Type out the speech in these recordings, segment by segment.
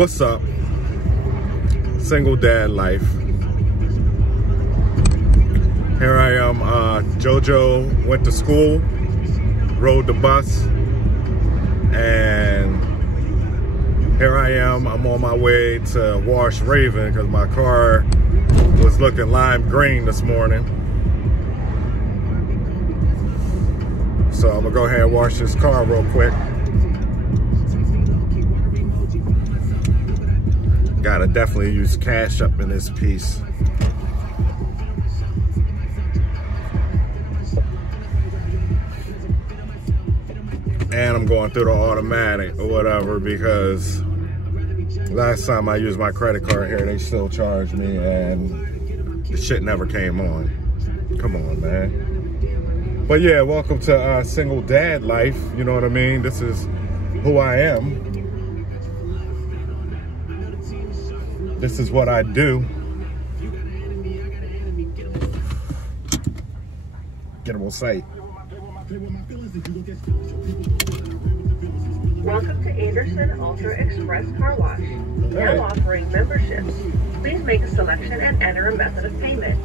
What's up? Single dad life. Here I am. JoJo went to school, rode the bus, and here I am. I'm on my way to wash Raven because my car was looking lime green this morning. So I'm gonna go ahead and wash this car real quick. Gotta definitely use Cash App in this piece. And I'm going through the automatic or whatever because last time I used my credit card here, they still charged me and the shit never came on. Come on, man. But yeah, welcome to single dad life. You know what I mean? This is who I am. This is what I do. Get them on site. Welcome to Anderson Ultra Express Car Wash. Now offering memberships. Please make a selection and enter a method of payment.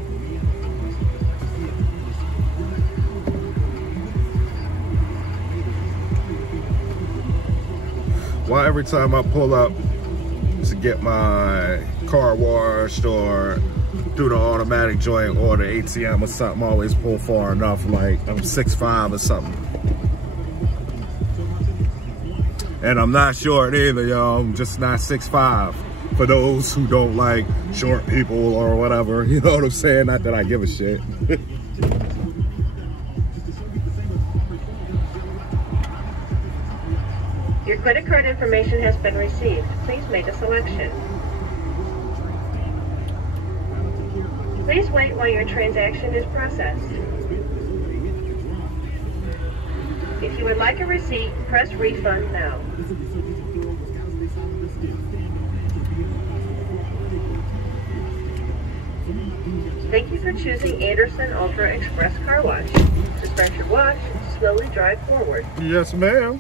Why every time I pull up to get my car washed or do the automatic joint or the ATM or something, I always pull far enough, like I'm 6'5" or something. And I'm not short either, y'all. I'm just not 6'5". For those who don't like short people or whatever, you know what I'm saying? Not that I give a shit. Your credit card information has been received. Please make a selection. Please wait while your transaction is processed. If you would like a receipt, press refund now. Thank you for choosing Anderson Ultra Express Car Wash. To start your wash, slowly drive forward. Yes, ma'am.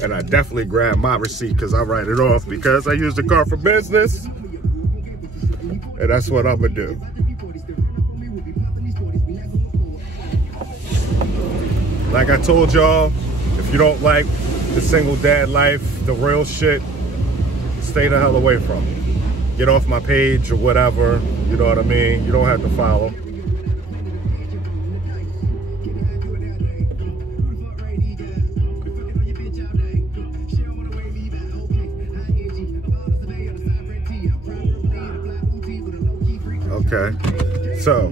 And I definitely grabbed my receipt because I write it off because I use the car for business. And that's what I'm gonna do. Like I told y'all, if you don't like the single dad life, the real shit, stay the hell away from it. Get off my page or whatever, you know what I mean? You don't have to follow. Okay, so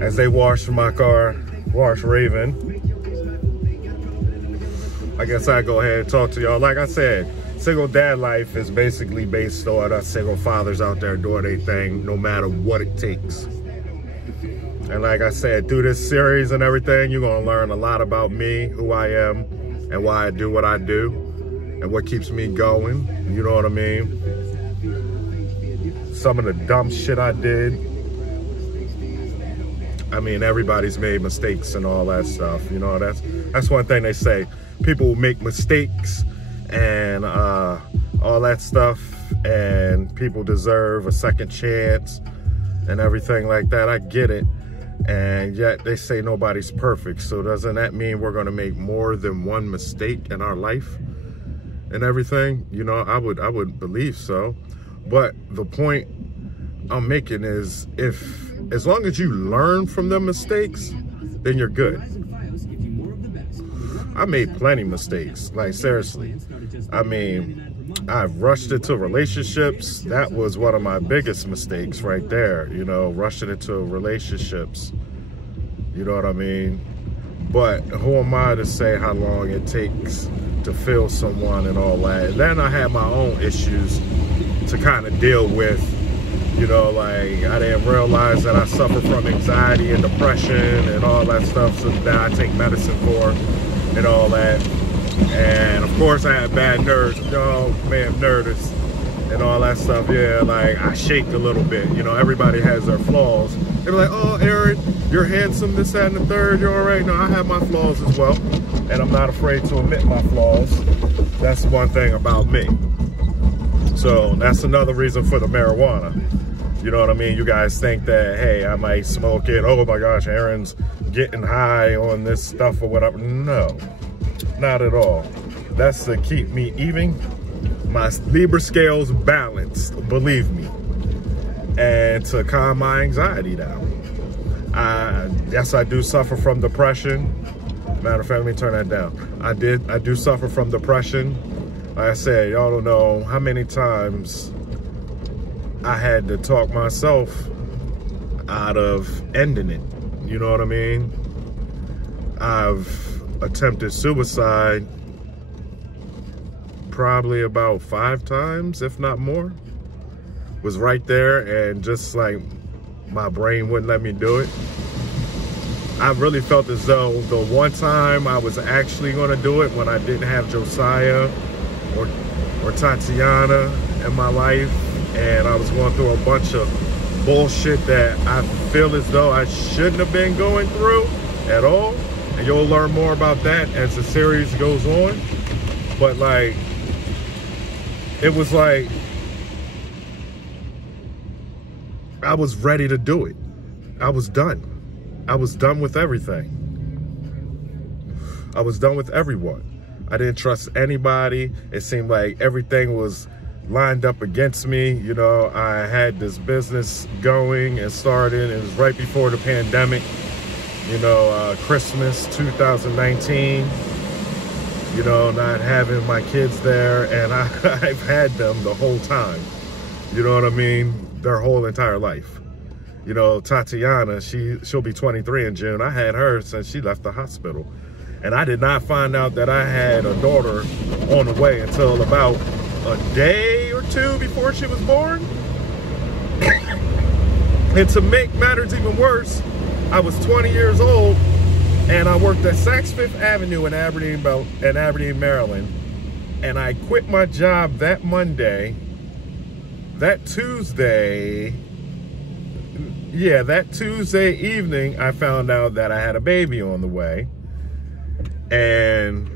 as they wash my car, wash Raven, I guess I go ahead and talk to y'all. Like I said, single dad life is basically based on us single fathers out there doing their thing, no matter what it takes. And like I said, through this series and everything, you're gonna learn a lot about me, who I am, and why I do what I do, and what keeps me going, you know what I mean? Some of the dumb shit I did. I mean, everybody's made mistakes and all that stuff. You know, that's one thing they say. People make mistakes and all that stuff, and people deserve a second chance and everything like that. I get it. And yet they say nobody's perfect. So doesn't that mean we're going to make more than one mistake in our life and everything? You know, I would believe so. But the point I'm making is, as long as you learn from them mistakes, then you're good. I made plenty of mistakes, like seriously. I mean, I've rushed into relationships. That was one of my biggest mistakes right there, you know, rushing into relationships. You know what I mean? But who am I to say how long it takes to feel someone and all that? And then I had my own issues to kind of deal with. You know, like I didn't realize that I suffer from anxiety and depression and all that stuff. So now I take medicine for and all that. And of course I had bad nerves. Oh man, nervous. and all that stuff. Yeah, like I shake a little bit. You know, everybody has their flaws. They're like, oh, Aaron, you're handsome, this, that, and the third. You're all right. No, I have my flaws as well, and I'm not afraid to admit my flaws. That's one thing about me. So that's another reason for the marijuana. You know what I mean? You guys think that, hey, I might smoke it. Oh my gosh, Aaron's getting high on this stuff or whatever. No, not at all. That's to keep me even, my Libra scales balanced, believe me, and to calm my anxiety down. Yes, I do suffer from depression. Matter of fact, let me turn that down. I do suffer from depression. Like I said, y'all don't know how many times I had to talk myself out of ending it. You know what I mean? I've attempted suicide probably about 5 times, if not more. Was right there, and just like my brain wouldn't let me do it. I really felt as though the one time I was actually gonna do it, when I didn't have Josiah or Tatiana in my life, and I was going through a bunch of bullshit that I feel as though I shouldn't have been going through at all. And you'll learn more about that as the series goes on. But like, it was like, I was ready to do it. I was done. I was done with everything. I was done with everyone. I didn't trust anybody. It seemed like everything was lined up against me. You know, I had this business going and started. It was right before the pandemic, you know, Christmas 2019, you know, not having my kids there. And I've had them the whole time, you know what I mean? Their whole entire life. You know, Tatiana, she'll be 23 in June. I had her since she left the hospital. And I did not find out that I had a daughter on the way until about a day or 2 before she was born. And to make matters even worse, I was 20 years old and I worked at Saks Fifth Avenue in Aberdeen, Maryland. And I quit my job that Monday. That Tuesday evening, I found out that I had a baby on the way. And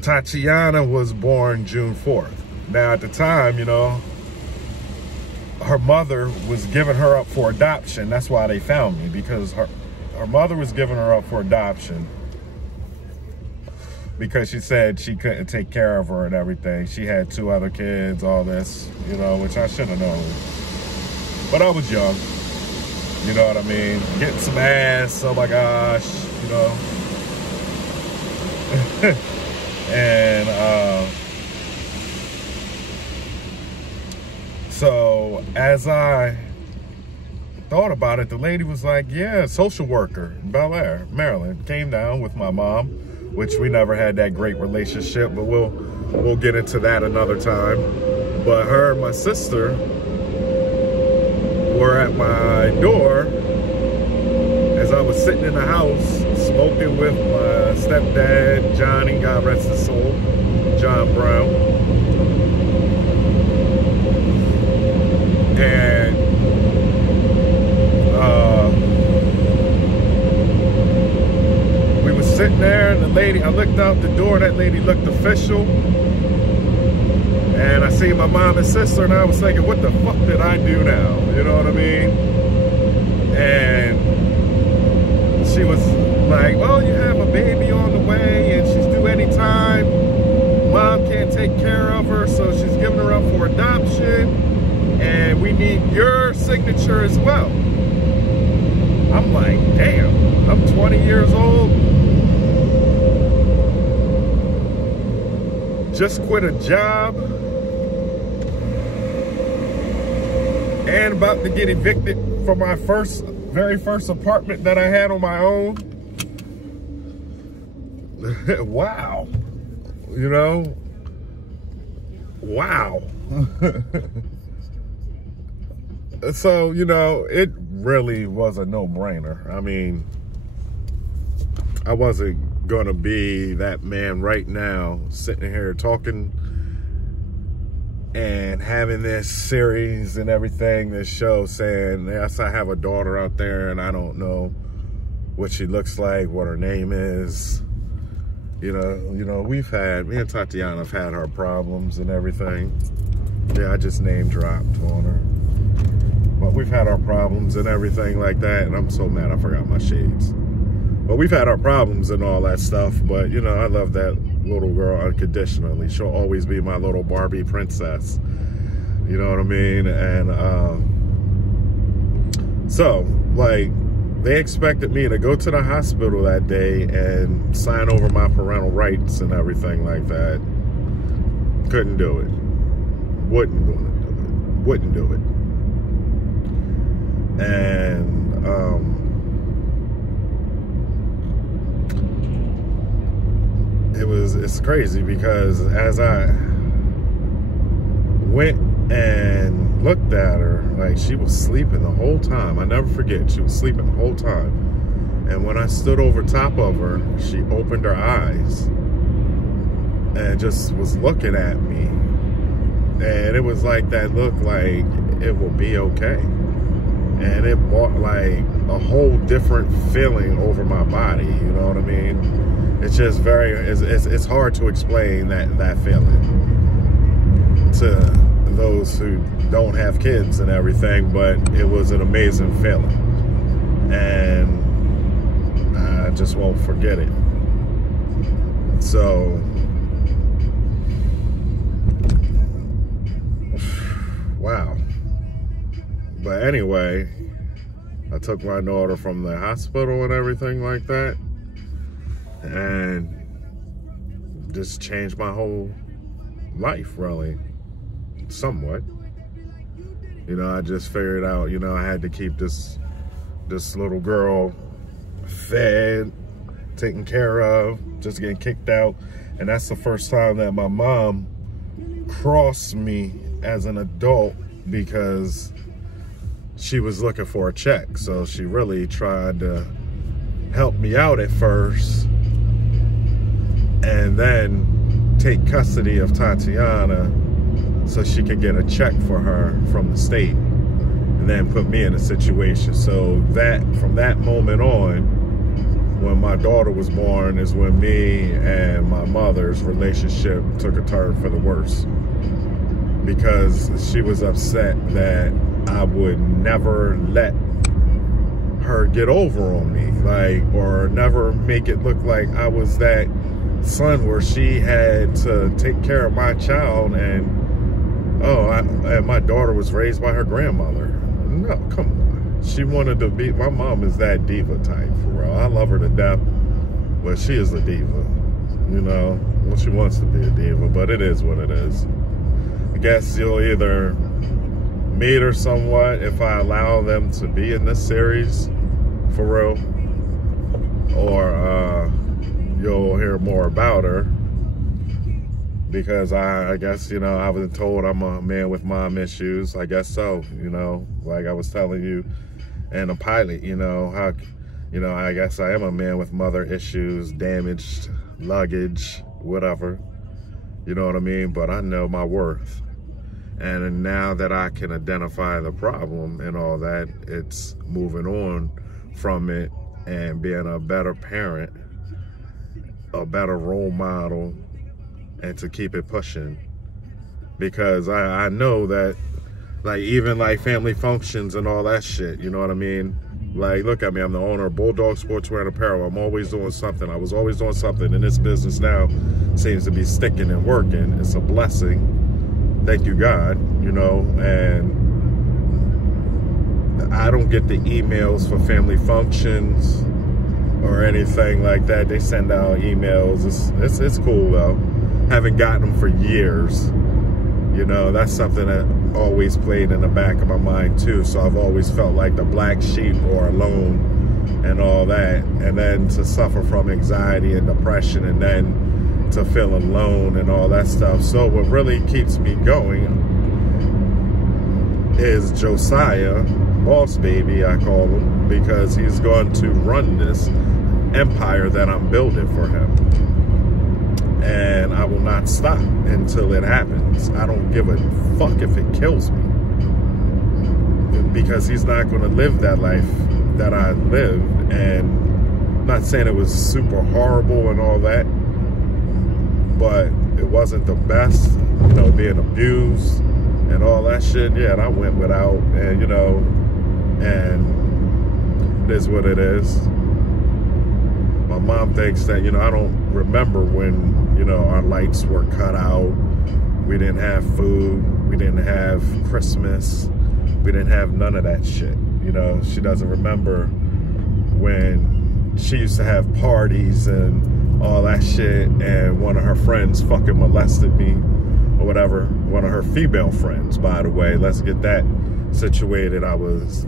Tatiana was born June 4th. Now at the time, you know, her mother was giving her up for adoption. That's why they found me, because her mother was giving her up for adoption because she said she couldn't take care of her and everything. She had 2 other kids, all this, you know, which I should have known. But I was young. You know what I mean? Getting some ass, oh my gosh, you know. And so as I thought about it, the lady was like, yeah, social worker in Bel Air, Maryland, came down with my mom, which we never had that great relationship, but we'll get into that another time. But her and my sister were at my door as I was sitting in the house smoking with my stepdad, Johnny, God rest his soul, John Brown. And we were sitting there, and the lady, I looked out the door, that lady looked official. And I see my mom and sister, and I was thinking, what the fuck did I do now? You know what I mean? And she was like, well, you have a baby on the way, and she's due any time. Mom can't take care of her, so she's giving her up for adoption. And we need your signature as well. I'm like, damn, I'm 20 years old. Just quit a job. And about to get evicted from my very first apartment that I had on my own. Wow. You know? Wow. So, you know, it really was a no-brainer. I mean, I wasn't gonna be that man right now, sitting here talking and having this series and everything, this show, saying, yes, I have a daughter out there and I don't know what she looks like, what her name is. You know, me and Tatiana have had our problems and everything. Yeah, I just name dropped on her. But we've had our problems and everything like that, and I'm so mad I forgot my shades. But we've had our problems and all that stuff, but, you know, I love that little girl unconditionally. She'll always be my little Barbie princess. You know what I mean? And so, like, they expected me to go to the hospital that day and sign over my parental rights and everything like that. Couldn't do it. Wouldn't do it. And it's crazy because as I went and looked at her, like, she was sleeping the whole time. I never forget, she was sleeping the whole time. And when I stood over top of her, she opened her eyes and just was looking at me. And it was like that look like it will be okay. And it brought like a whole different feeling over my body, you know what I mean? It's just it's hard to explain that feeling to those who don't have kids and everything, but it was an amazing feeling. And I just won't forget it. So, wow. But anyway, I took my daughter from the hospital and everything like that, and just changed my whole life, really, somewhat. You know, I just figured out, you know, I had to keep this little girl fed, taken care of, just getting kicked out. And that's the first time that my mom crossed me as an adult, because she was looking for a check. So she really tried to help me out at first and then take custody of Tatiana so she could get a check for her from the state, and then put me in a situation. So that, from that moment on, when my daughter was born, is when me and my mother's relationship took a turn for the worse, because she was upset that I would never let her get over on me, like, or never make it look like I was that son where she had to take care of my child, and and my daughter was raised by her grandmother. No, come on. She wanted to be, my mom is that diva type, for real. I love her to death, but she is a diva, you know? Well, she wants to be a diva, but it is what it is. I guess you'll either meet her somewhat if I allow them to be in this series, for real, or you'll hear more about her, because I guess, you know, I was told I'm a man with mom issues. I guess so, you know, like I was telling you in a pilot, you know, how, you know, I guess I am a man with mother issues, damaged luggage, whatever, you know what I mean? But I know my worth. And now that I can identify the problem and all that, it's moving on from it and being a better parent, a better role model, and to keep it pushing. Because I know that, like, even like family functions and all that shit, you know what I mean? Like, look at me, I'm the owner of Bulldog Sportswear and Apparel. I'm always doing something. I was always doing something, and this business now seems to be sticking and working. It's a blessing. Thank you, God, you know, and I don't get the emails for family functions or anything like that. They send out emails. It's cool, though. Haven't gotten them for years. You know, that's something that always played in the back of my mind, too. So I've always felt like the black sheep or alone and all that. And then to suffer from anxiety and depression, and then to feel alone and all that stuff. So what really keeps me going is Josiah, boss baby, I call him, because he's going to run this. empire that I'm building for him. And I will not stop until it happens. I don't give a fuck if it kills me. Because he's not going to live that life that I lived. And I'm not saying it was super horrible and all that, but it wasn't the best, you know, being abused and all that shit. Yeah, and I went without, and, you know, and it is what it is. My mom thinks that, you know, I don't remember when, you know, our lights were cut out. We didn't have food. We didn't have Christmas. We didn't have none of that shit. You know, she doesn't remember when she used to have parties and all that shit, and one of her friends fucking molested me or whatever. One of her female friends, by the way. Let's get that situated. I was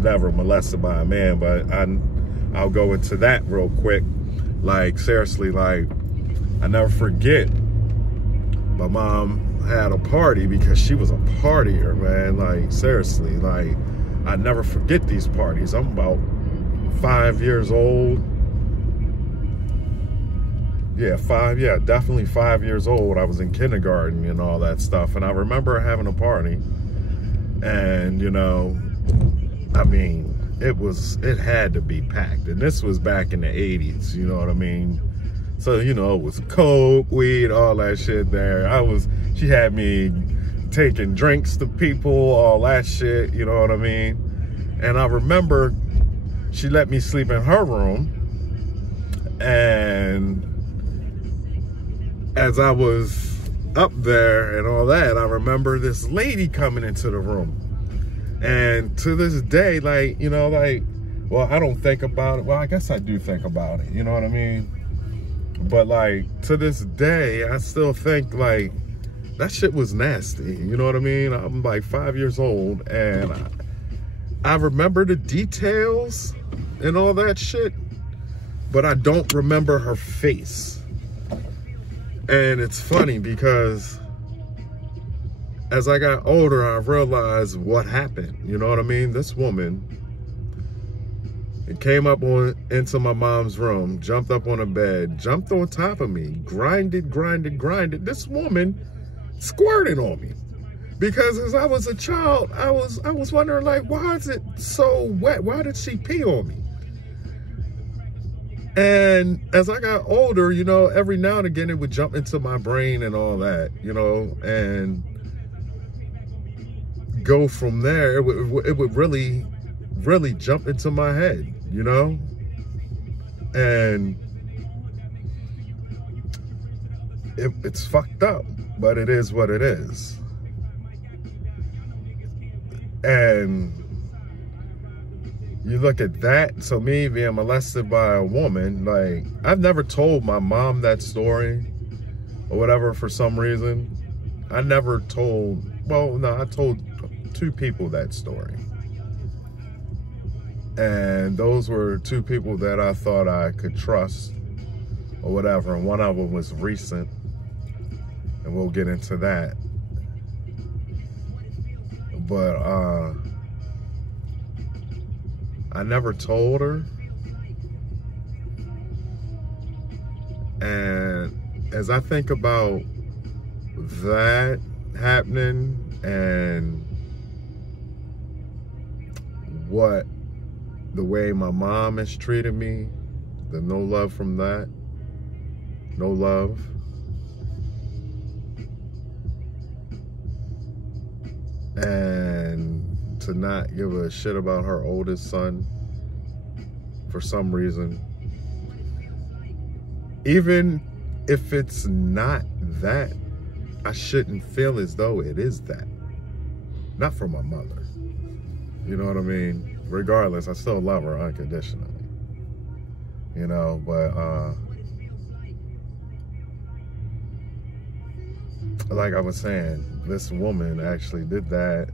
never molested by a man, but I'll go into that real quick. Like, seriously, like, I never forget, my mom had a party because she was a partier, man. Like, seriously, like, I never forget these parties. I'm about 5 years old. Yeah, definitely 5 years old. I was in kindergarten and all that stuff. And I remember having a party. And, you know, I mean, it had to be packed. And this was back in the 80s, you know what I mean? So, you know, it was coke, weed, all that shit there. She had me taking drinks to people, all that shit, you know what I mean? And I remember she let me sleep in her room. And as I was up there and all that, I remember this lady coming into the room. And to this day, like, you know, like, well, I don't think about it. Well, I guess I do think about it, you know what I mean? But, like, to this day, I still think, like, that shit was nasty, you know what I mean? I'm, like, 5 years old, and I remember the details and all that shit, but I don't remember her face. And it's funny because as I got older, I realized what happened. You know what I mean? This woman, it came up into my mom's room, jumped up on a bed, jumped on top of me, grinded. This woman squirted on me. Because as I was a child, I was wondering, like, why is it so wet? Why did she pee on me? And as I got older, you know, every now and again, it would jump into my brain and all that, you know, and go from there. It would really jump into my head, you know? And it's fucked up, but it is what it is. And you look at that, so me being molested by a woman, like, I've never told my mom that story or whatever for some reason. I never told, well, no, I told 2 people that story. And those were 2 people that I thought I could trust or whatever. And one of them was recent, and we'll get into that. But I never told her. And as I think about that happening and the way my mom has treated me, the no love from that, no love. And to not give a shit about her oldest son for some reason. Even if it's not that, I shouldn't feel as though it is that. Not for my mother. You know what I mean? Regardless, I still love her unconditionally. You know, but like I was saying, this woman actually did that.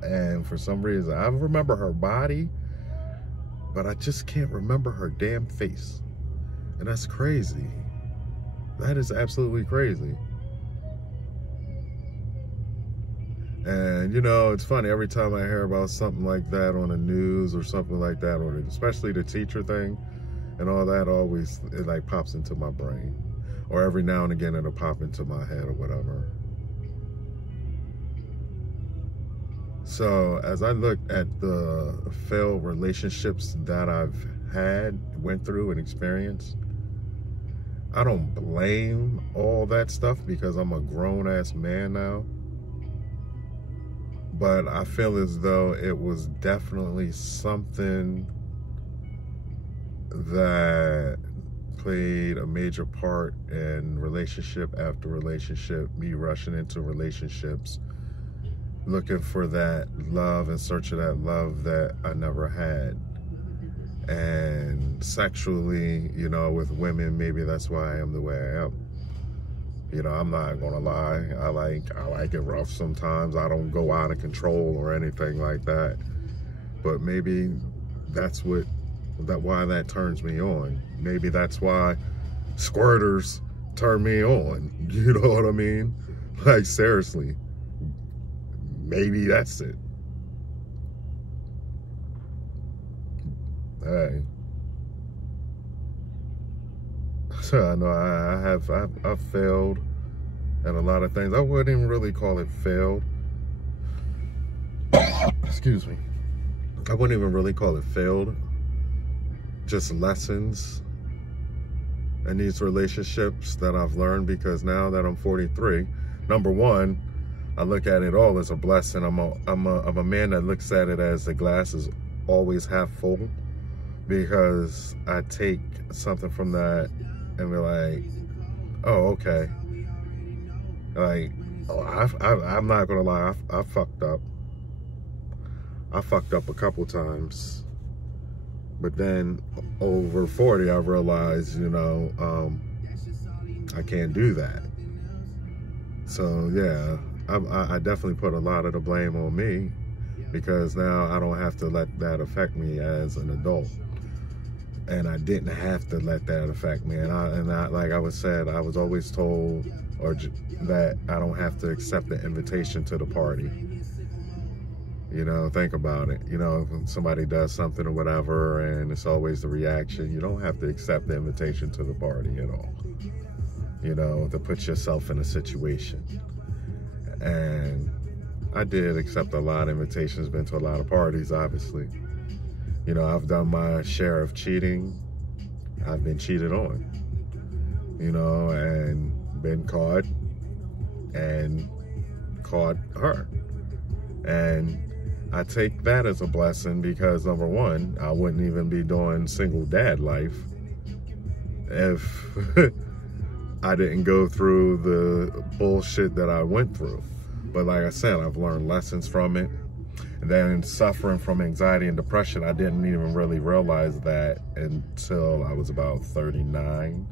And for some reason, I remember her body, but I just can't remember her damn face. And that's crazy. That is absolutely crazy. And, you know, it's funny, every time I hear about something like that on the news or something like that, or especially the teacher thing, and all that always, it like pops into my brain. Or every now and again it'll pop into my head or whatever. So as I look at the failed relationships that I've had, went through and experienced, I don't blame all that stuff because I'm a grown-ass man now. But I feel as though it was definitely something that played a major part in relationship after relationship, me rushing into relationships, looking for that love, in search of that love that I never had. And sexually, you know, with women, maybe that's why I am the way I am. You know, I'm not gonna lie. I like it rough sometimes. I don't go out of control or anything like that. But maybe that's why that turns me on. Maybe that's why squirters turn me on. You know what I mean? Like, seriously. Maybe that's it. Hey. So I know I've failed at a lot of things. I wouldn't even really call it failed. Excuse me. I wouldn't even really call it failed. Just lessons in these relationships that I've learned, because now that I'm 43, number one, I look at it all as a blessing. I'm a man that looks at it as the glass is always half full, because I take something from that and be like, oh, okay. Like, oh, I'm not gonna lie, I fucked up. I fucked up a couple times. But then over 40, I realized, you know, I can't do that. So yeah, I definitely put a lot of the blame on me, because now I don't have to let that affect me as an adult. And I didn't have to let that affect me. And I like I was said, I was always told that I don't have to accept the invitation to the party. You know, think about it. You know, when somebody does something or whatever, and it's always the reaction, you don't have to accept the invitation to the party at all. You know, to put yourself in a situation. And I did accept a lot of invitations, been to a lot of parties, obviously. You know, I've done my share of cheating. I've been cheated on, you know, and been caught and caught her. And I take that as a blessing, because number one, I wouldn't even be doing single dad life if I didn't go through the bullshit that I went through. But like I said, I've learned lessons from it. And then suffering from anxiety and depression, I didn't even really realize that until I was about 39.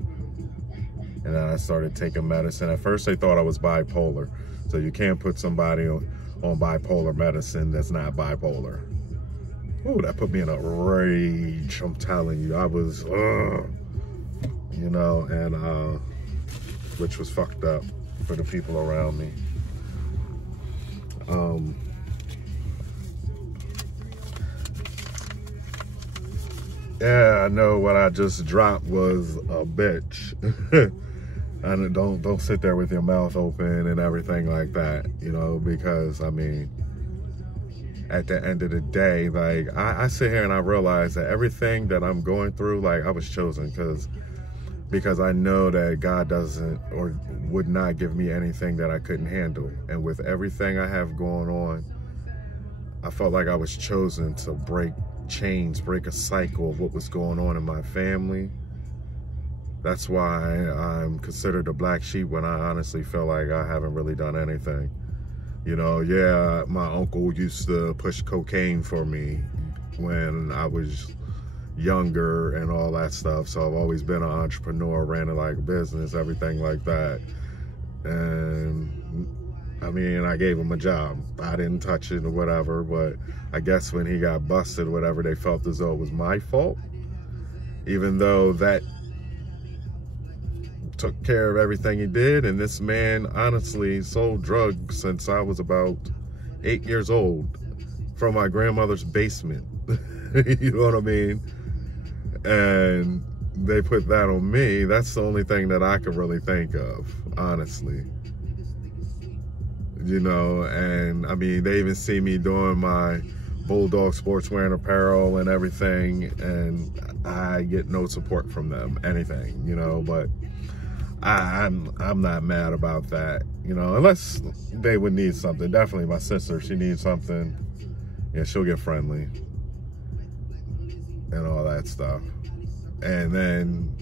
And then I started taking medicine. At first they thought I was bipolar. So you can't put somebody on bipolar medicine that's not bipolar. Ooh, that put me in a rage, I'm telling you. I was, you know, and which was fucked up for the people around me. Yeah, I know what I just dropped was a bitch. And don't sit there with your mouth open and everything like that, you know, because I mean, at the end of the day, like I sit here and I realize that everything that I'm going through, like I was chosen because I know that God doesn't or would not give me anything that I couldn't handle. And with everything I have going on, I felt like I was chosen to break chains, break a cycle of what was going on in my family. That's why I'm considered a black sheep, when I honestly feel like I haven't really done anything. You know, yeah, my uncle used to push cocaine for me when I was younger and all that stuff. So I've always been an entrepreneur, ran it like a business, everything like that. And I mean, I gave him a job. I didn't touch it or whatever, but I guess when he got busted, whatever, they felt as though it was my fault. Even though that took care of everything he did. And this man honestly sold drugs since I was about 8 years old from my grandmother's basement. You know what I mean? And they put that on me. That's the only thing that I could really think of, honestly. You know, and I mean, they even see me doing my Bulldog sportswear and apparel and everything, and I get no support from them, anything, you know, but I'm not mad about that, you know, unless they would need something. Definitely my sister, she needs something, yeah, she'll get friendly and all that stuff. And then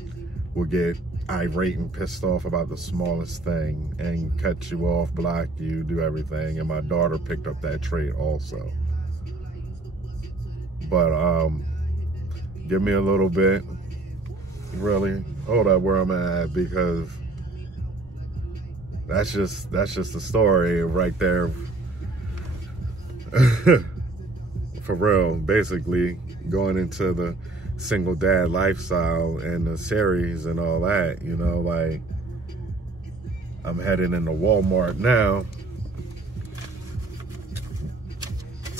we'll get irate and pissed off about the smallest thing and cut you off, block you, do everything. And my daughter picked up that trait also. But give me a little bit, really. Hold up where I'm at, because that's just the story right there. For real, basically going into the single dad lifestyle and the series and all that, you know, like I'm heading into Walmart now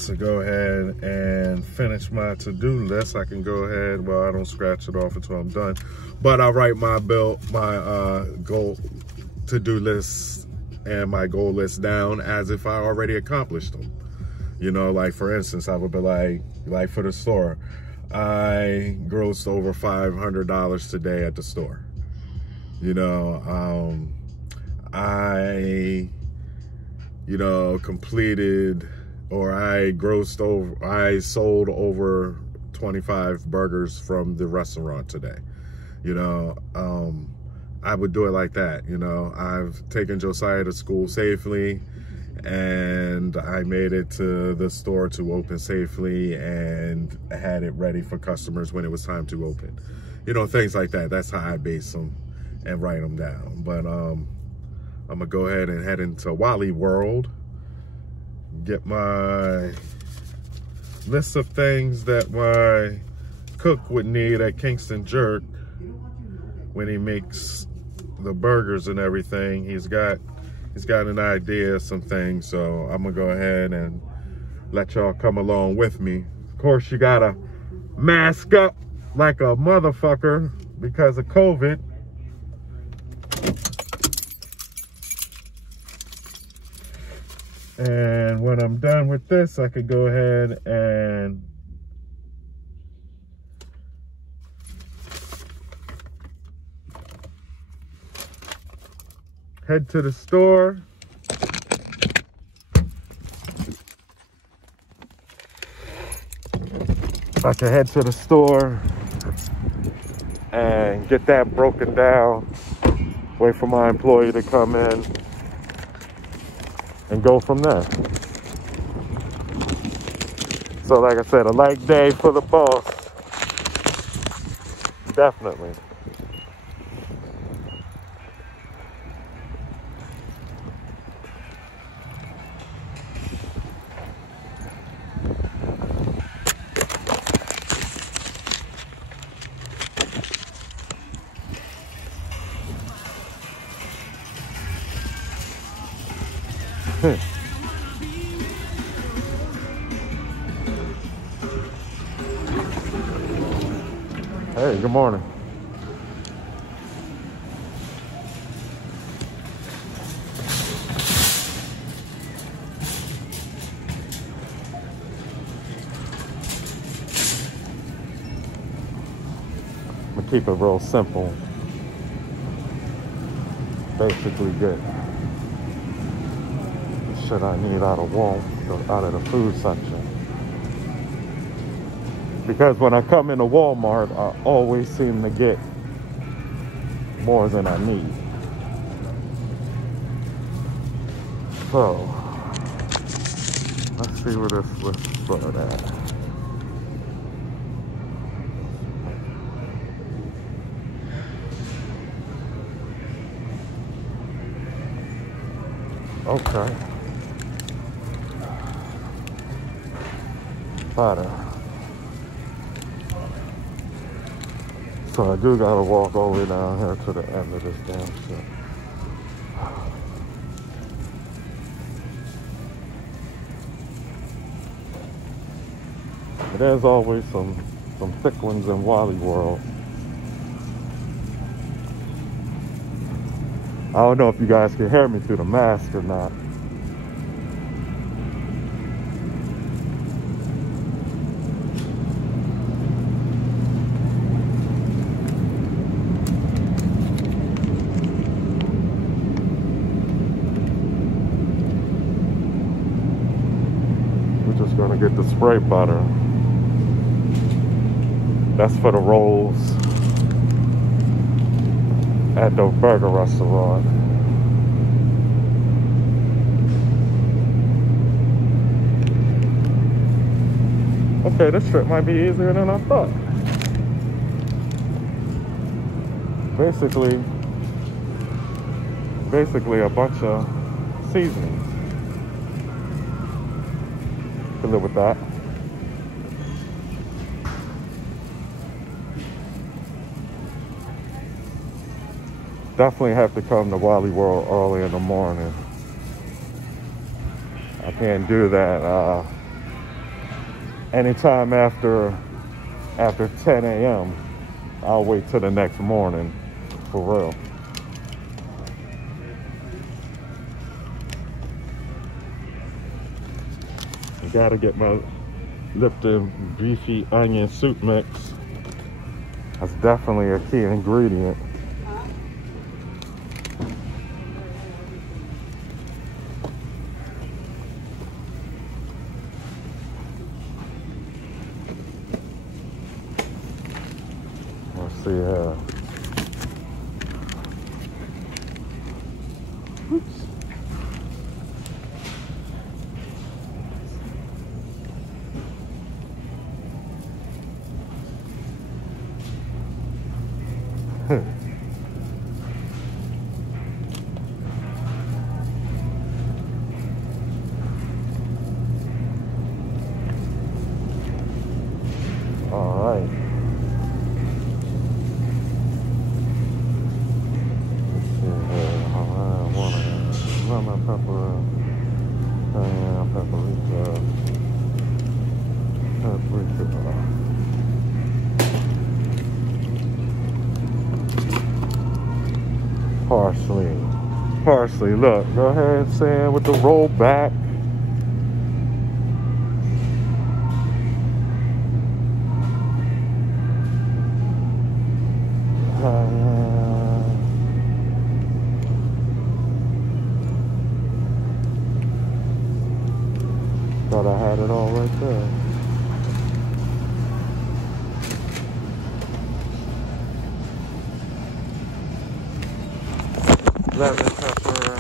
to go ahead and finish my to-do list. I can go ahead, well, I don't scratch it off until I'm done, but I write my goal to-do list and my goal list down as if I already accomplished them. You know, like for instance, I would be like for the store, I grossed over $500 today at the store. You know, I completed, or I sold over 25 burgers from the restaurant today. You know, I would do it like that. You know, I've taken Josiah to school safely, and I made it to the store to open safely and had it ready for customers when it was time to open. You know, things like that. That's how I base them and write them down. But I'm gonna go ahead and head into Wally World, get my list of things that my cook would need at Kingston Jerk when he makes the burgers and everything. He's got an idea of some things, so I'm gonna go ahead and let y'all come along with me. Of course, you gotta mask up like a motherfucker because of COVID. And when I'm done with this, I could go ahead and head to the store. I can head to the store and get that broken down, wait for my employee to come in, and go from there. So like I said, a light day for the boss. Definitely. Hey, good morning. I'm gonna keep it real simple. Basically get the shit I need out of the food section. Because when I come into Walmart, I always seem to get more than I need. So, let's see where this list started at. Okay. Butter. So I do gotta walk all the way down here to the end of this damn shit. But there's always some thick ones in Wally World. I don't know if you guys can hear me through the mask or not. We're just gonna get the spray butter. That's for the rolls at the burger restaurant. Okay, this trip might be easier than I thought. Basically a bunch of seasonings. Can live with that. Definitely have to come to Wally World early in the morning. I can't do that anytime after 10 a.m. I'll wait till the next morning, for real. I gotta get my Lipton beefy onion soup mix. That's definitely a key ingredient. Let's see here. Oops. All right. Let's see here. Lemon pepper, paprika, parsley. Look, go ahead, Sam, with the roll back. Thought I had it all right there. Lemon pepper.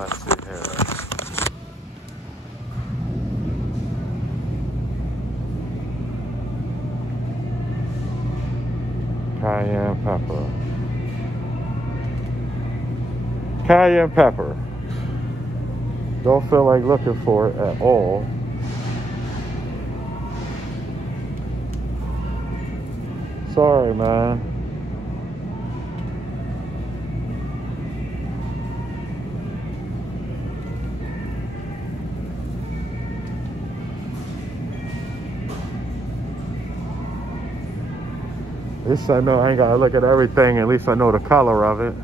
Let's see here. Cayenne pepper. Don't feel like looking for it at all. Sorry, man. At least I know I ain't gotta look at everything. At least I know the color of it.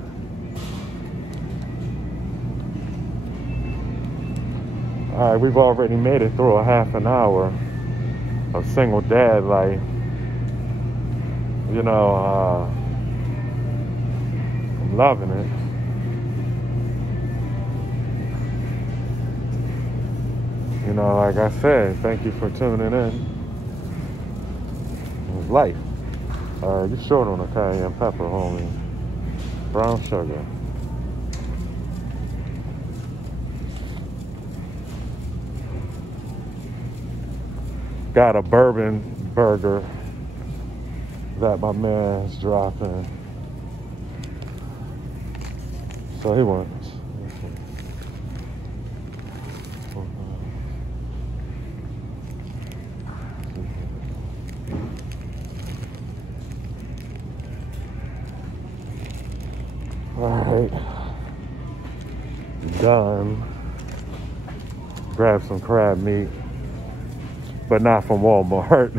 All right, we've already made it through a half an hour of single dad life. You know, I'm loving it. You know, like I said, thank you for tuning in. It's life. You short on the cayenne pepper, homie. Brown sugar. Got a bourbon burger that my man's dropping. So he wants. Alright. Done. Grab some crab meat. but not from Walmart.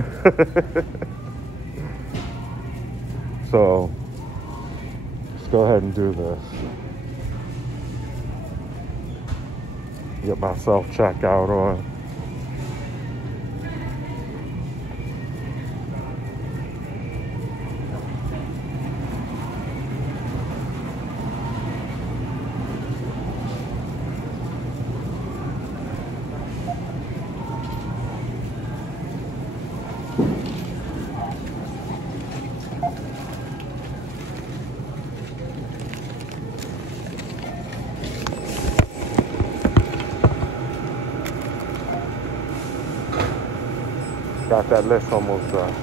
So let's go ahead and do this. Get my self-checkout on. Got that list almost done.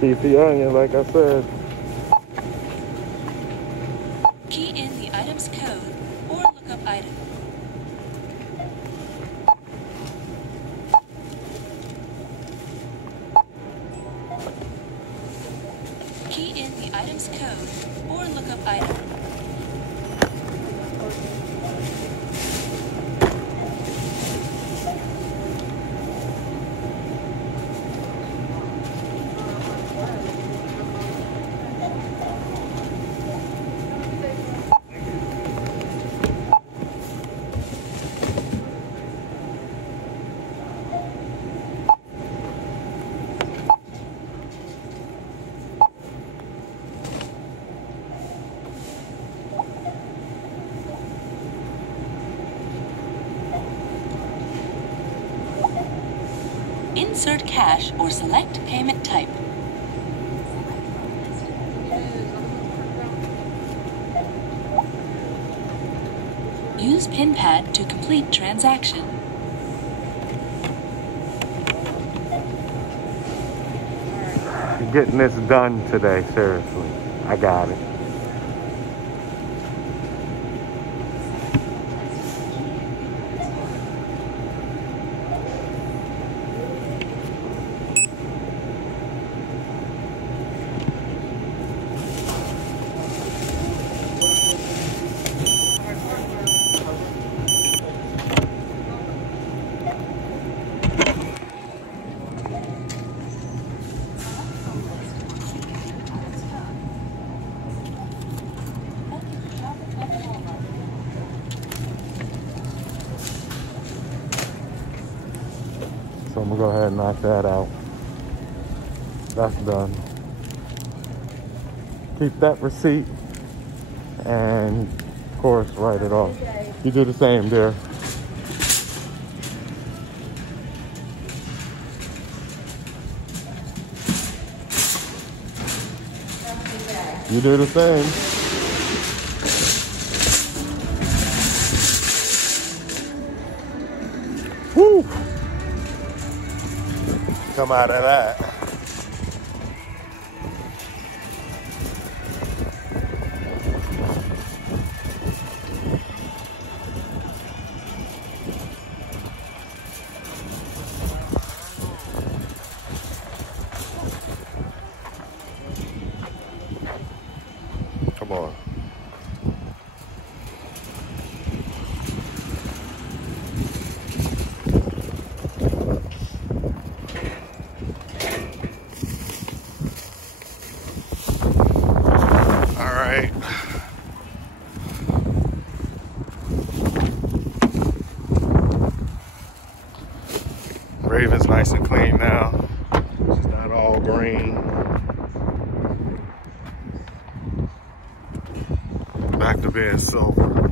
Keep the onion, like I said. Key in the item's code or look up item. Key in the item's code or look up item. Insert cash or select payment type. Use PIN pad to complete transaction. You're getting this done today, seriously. I got it. So I'm gonna go ahead and knock that out. That's done. Keep that receipt and of course write it off. You do the same, dear. You do the same. Woo! Come out of that. Come on. Raven's nice and clean now. She's not all green. Back to being silver.